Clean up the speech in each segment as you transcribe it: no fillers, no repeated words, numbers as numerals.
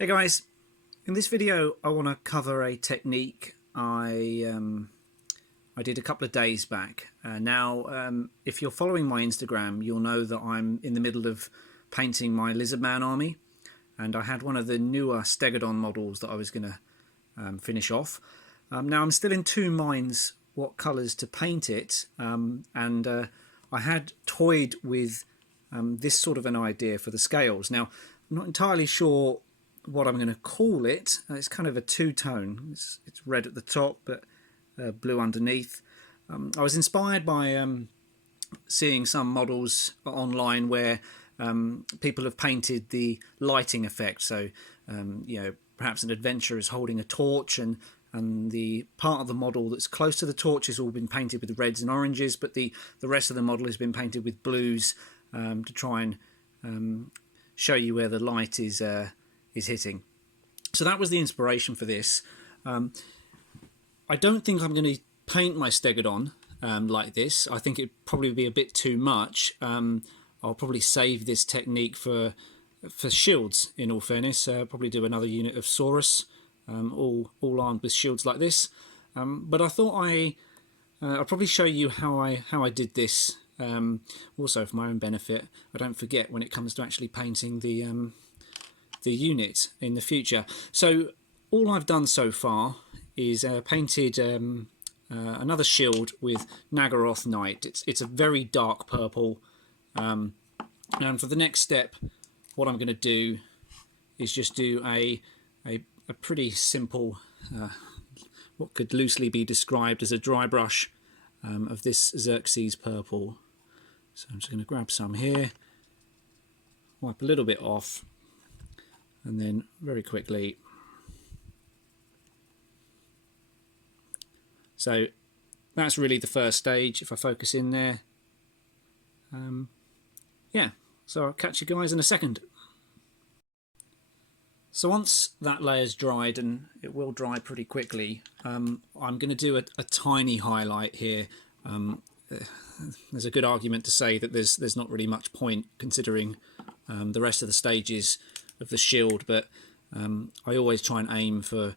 Hey guys, in this video I want to cover a technique I did a couple of days back. If you're following my Instagram, you'll know that I'm in the middle of painting my Lizardman army, and I had one of the newer Stegadon models that I was going to finish off. Now I'm still in two minds what colours to paint it, I had toyed with this sort of an idea for the scales. Now I'm not entirely sure what I'm going to call it. It's kind of a two-tone. It's red at the top but blue underneath. I was inspired by seeing some models online where people have painted the lighting effect. So perhaps an adventurer is holding a torch, and the part of the model that's close to the torch has all been painted with reds and oranges, but the rest of the model has been painted with blues to try and show you where the light is hitting. So that was the inspiration for this. I don't think I'm going to paint my Stegadon like this. I think it'd probably be a bit too much. I'll probably save this technique for shields, in all fairness. Probably do another unit of Xereus, all armed with shields like this. But I thought I'll probably show you how I did this, also for my own benefit. I don't forget when it comes to actually painting the unit in the future. So all I've done so far is painted another shield with Naggaroth Knight. It's a very dark purple, and for the next step what I'm going to do is just do a pretty simple what could loosely be described as a dry brush of this Xereus purple. So I'm just going to grab some here, wipe a little bit off, and then very quickly. So that's really the first stage. If I focus in there, yeah, so I'll catch you guys in a second. So once that layer's dried, and it will dry pretty quickly, I'm going to do a tiny highlight here. There's a good argument to say that there's not really much point considering the rest of the stages of the shield, but I always try and aim for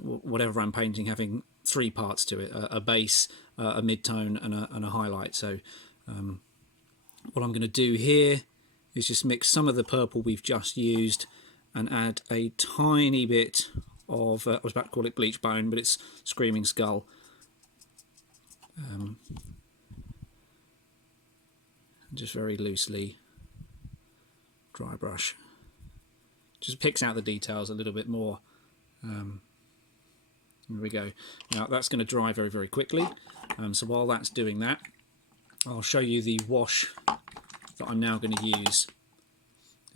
whatever I'm painting having three parts to it: a base, a mid-tone, and a highlight. So what I'm going to do here is just mix some of the purple we've just used and add a tiny bit of I was about to call it bleach bone, but it's screaming skull. Just very loosely dry brush. Just picks out the details a little bit more. There we go. Now that's going to dry very, very quickly. So while that's doing that, I'll show you the wash that I'm now going to use,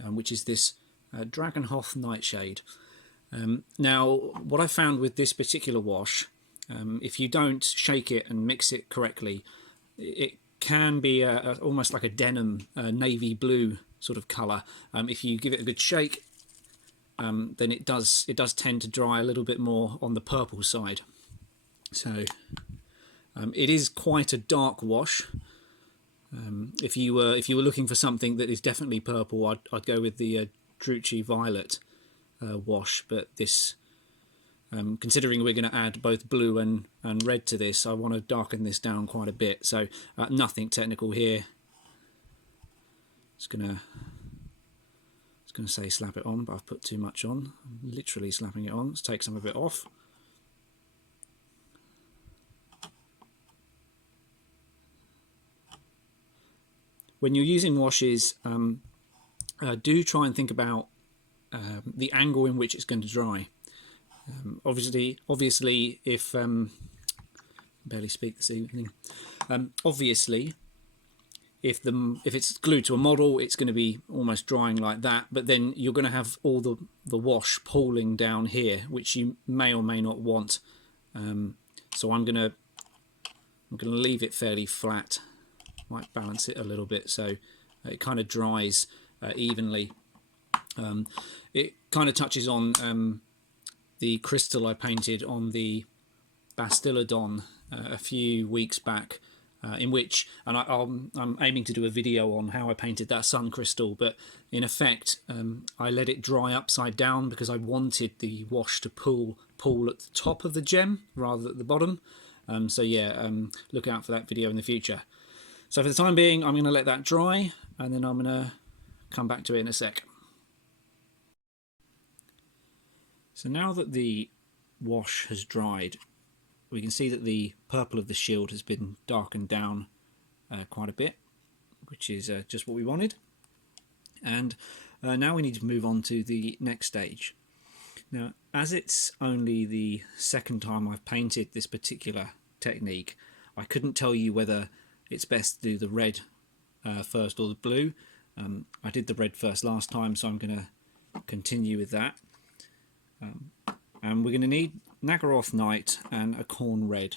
which is this Drakenhof Nightshade. Now, what I found with this particular wash, if you don't shake it and mix it correctly, it can be almost like a denim navy blue sort of colour. If you give it a good shake, then it does tend to dry a little bit more on the purple side. So it is quite a dark wash. If you were looking for something that is definitely purple, I'd go with the Druchii Violet wash. But this, considering we're going to add both blue and red to this, I want to darken this down quite a bit. So nothing technical here. Just gonna say slap it on, but I've put too much on. I'm literally slapping it on. Let's take some of it off. When you're using washes, do try and think about the angle in which it's going to dry. Obviously, if barely speak this evening. Obviously, if it's glued to a model, it's going to be almost drying like that, but then you're going to have all the wash pooling down here, which you may or may not want. So I'm going to leave it fairly flat. Might balance it a little bit so it kind of dries evenly. It kind of touches on the crystal I painted on the Stegadon a few weeks back. in which, and I'm aiming to do a video on how I painted that sun crystal, but in effect I let it dry upside down because I wanted the wash to pool at the top of the gem rather than at the bottom. So yeah, look out for that video in the future. So for the time being, I'm going to let that dry, and then I'm going to come back to it in a sec. So now that the wash has dried, we can see that the purple of the shield has been darkened down quite a bit, which is just what we wanted. And now we need to move on to the next stage. Now, as it's only the second time I've painted this particular technique, I couldn't tell you whether it's best to do the red first or the blue. I did the red first last time, so I'm going to continue with that. And we're going to need Naggaroth Night and a Khorne Red.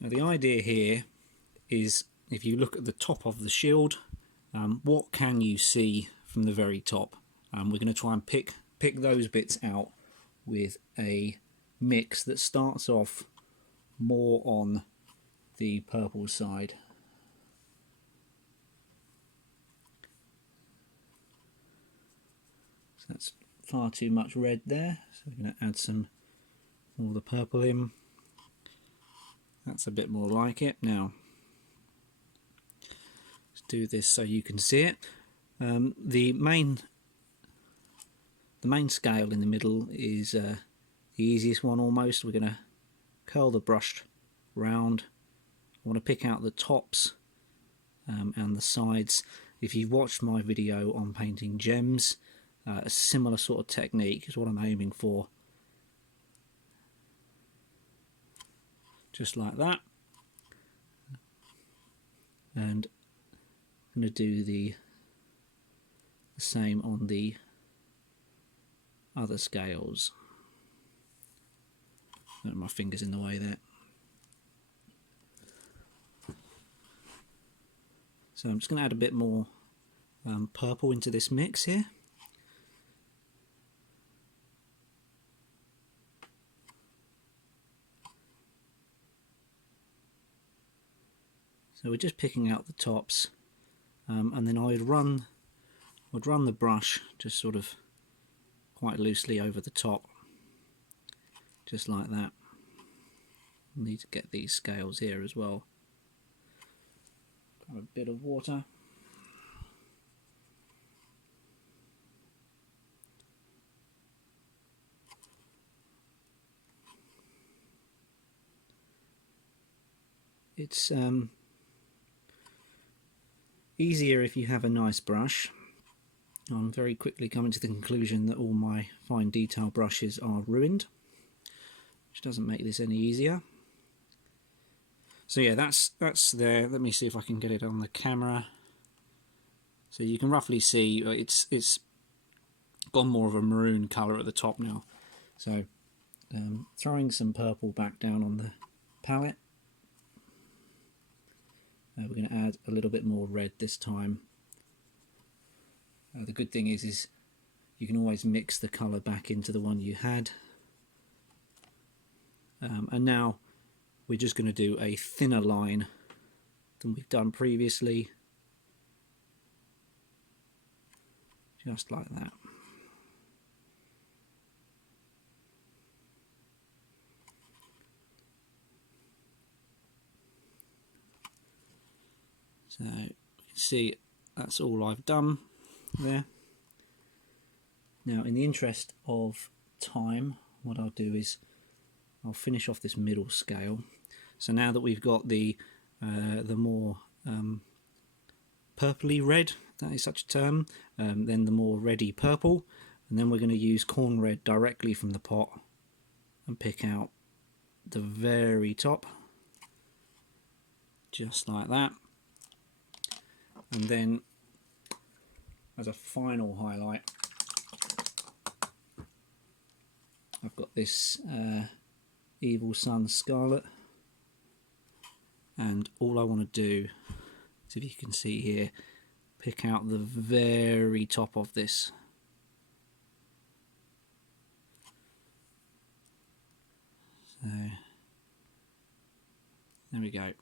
Now the idea here is, if you look at the top of the shield, what can you see from the very top? We're going to try and pick those bits out with a mix that starts off more on the purple side. So that's far too much red there, so we're going to add some more of the purple in. That's a bit more like it. Now let's do this so you can see it. The main scale in the middle is the easiest one almost. We're going to curl the brush round. I want to pick out the tops and the sides. If you've watched my video on painting gems, a similar sort of technique is what I'm aiming for. Just like that. And I'm going to do the same on the other scales. My finger's in the way there. So I'm just going to add a bit more purple into this mix here. So we're just picking out the tops, and then I would run the brush just sort of quite loosely over the top, just like that. Need to get these scales here as well. Got a bit of water. It's easier if you have a nice brush. I'm very quickly coming to the conclusion that all my fine detail brushes are ruined, which doesn't make this any easier. So yeah, that's there. Let me see if I can get it on the camera. So you can roughly see it's gone more of a maroon colour at the top now. So throwing some purple back down on the palette. We're going to add a little bit more red this time. The good thing is you can always mix the colour back into the one you had. And now we're just going to do a thinner line than we've done previously. Just like that. So you can see that's all I've done there. Now, in the interest of time, what I'll do is I'll finish off this middle scale. So now that we've got the more purpley red, if that is such a term, then the more reddy purple, and then we're going to use Khorne Red directly from the pot and pick out the very top, just like that. And then, as a final highlight, I've got this Evil Sunz Scarlet, and all I want to do is, if you can see here, pick out the very top of this. So there we go.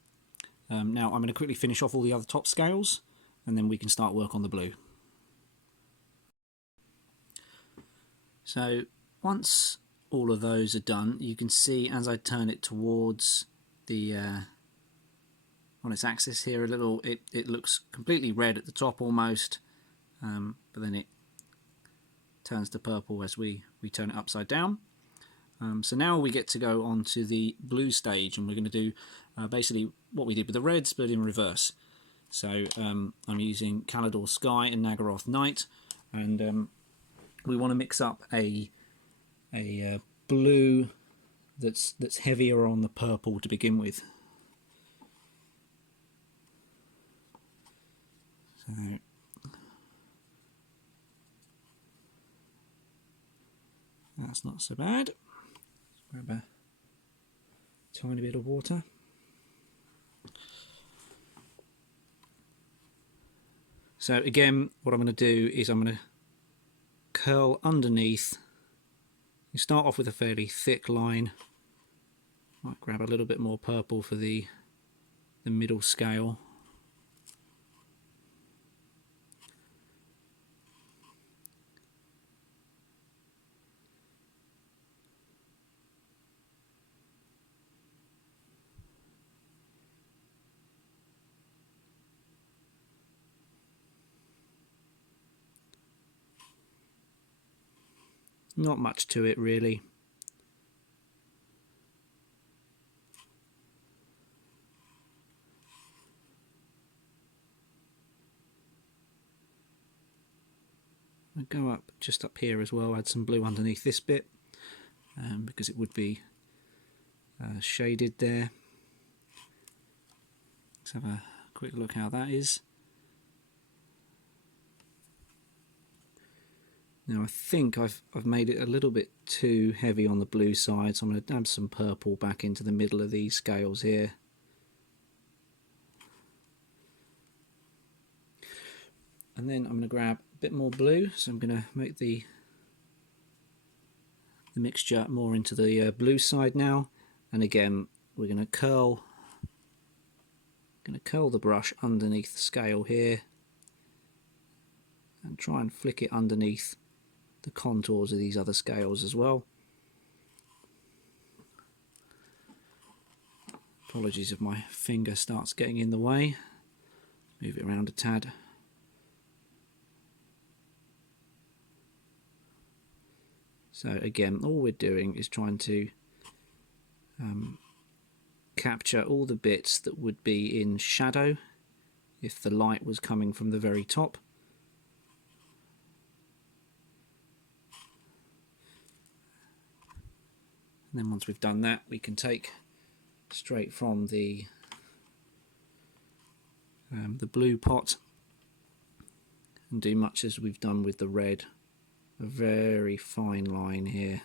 Now I'm going to quickly finish off all the other top scales and then we can start work on the blue. So once all of those are done, you can see as I turn it towards the on its axis here a little, it looks completely red at the top almost, but then it turns to purple as we turn it upside down. So now we get to go on to the blue stage, and we're going to do basically what we did with the reds but in reverse. So I'm using Caledor Sky and Naggaroth Night, and we want to mix up a blue that's heavier on the purple to begin with. So that's not so bad. Grab a tiny bit of water. So again, what I'm going to do is I'm going to curl underneath. You start off with a fairly thick line. Might grab a little bit more purple for the middle scale. Not much to it really. I'll go up just up here as well, add some blue underneath this bit because it would be shaded there. Let's have a quick look how that is. Now I think I've made it a little bit too heavy on the blue side, so I'm going to dab some purple back into the middle of these scales here. And then I'm going to grab a bit more blue, so I'm going to make the mixture more into the blue side now. And again, we're going to curl the brush underneath the scale here and try and flick it underneath the contours of these other scales as well. Apologies if my finger starts getting in the way. Move it around a tad. So again, all we're doing is trying to capture all the bits that would be in shadow if the light was coming from the very top. And then once we've done that, we can take straight from the blue pot and do much as we've done with the red. A very fine line here.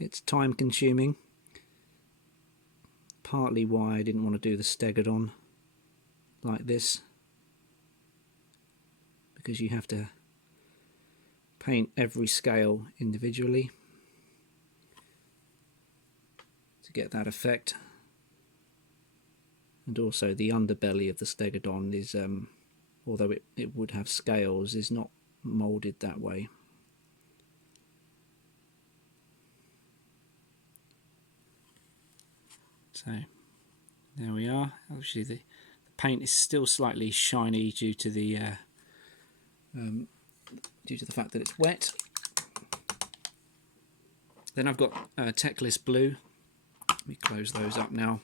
It's time consuming, partly why I didn't want to do the Stegadon like this, because you have to paint every scale individually to get that effect. And also the underbelly of the Stegadon is, although it would have scales, is not moulded that way. So there we are. Obviously the paint is still slightly shiny due to the fact that it's wet. Then I've got Teclis blue. Let me close those up now.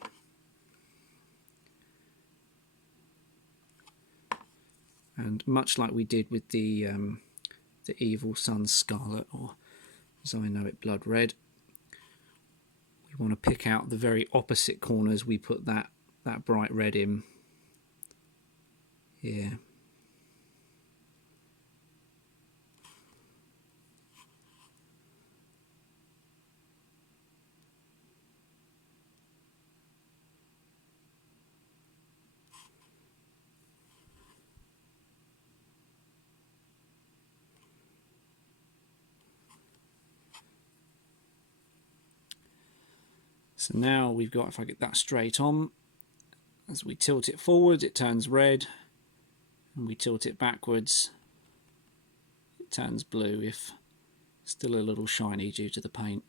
And much like we did with the evil Sunz Scarlet, or as I know it, blood red, we want to pick out the very opposite corners. We put that bright red in here. So now we've got, if I get that straight on, as we tilt it forward it turns red, and we tilt it backwards it turns blue, if still a little shiny due to the paint.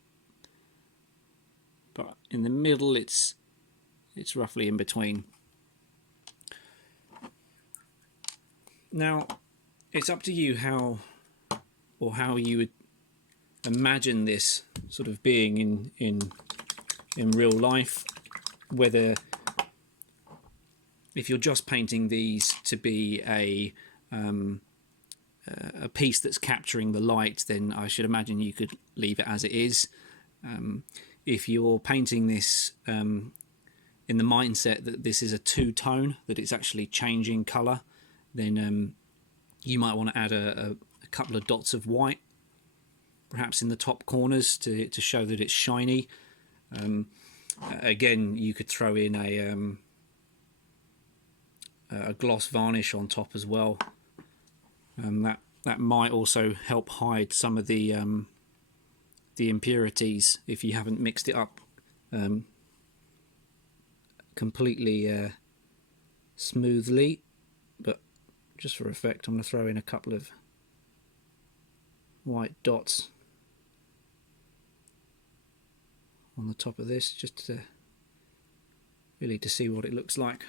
But in the middle it's roughly in between. Now it's up to you how you would imagine this sort of being in real life, whether if you're just painting these to be a piece that's capturing the light, then I should imagine you could leave it as it is. If you're painting this in the mindset that this is a two-tone, that it's actually changing colour, then you might want to add a couple of dots of white, perhaps in the top corners, to show that it's shiny. Again, you could throw in a gloss varnish on top as well. That might also help hide some of the impurities if you haven't mixed it up completely smoothly. But just for effect, I'm going to throw in a couple of white dots on the top of this, just to really to see what it looks like.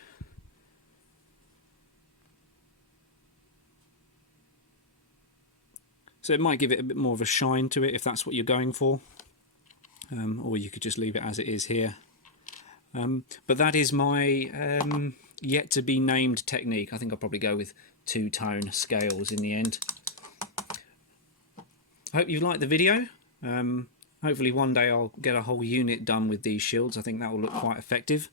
So it might give it a bit more of a shine to it if that's what you're going for, or you could just leave it as it is here. But that is my yet to be named technique. I think I'll probably go with two-tone scales in the end. I hope you liked the video. Hopefully one day I'll get a whole unit done with these shields. I think that will look quite effective.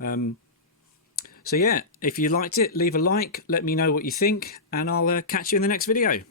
So yeah, if you liked it, leave a like, let me know what you think, and I'll catch you in the next video.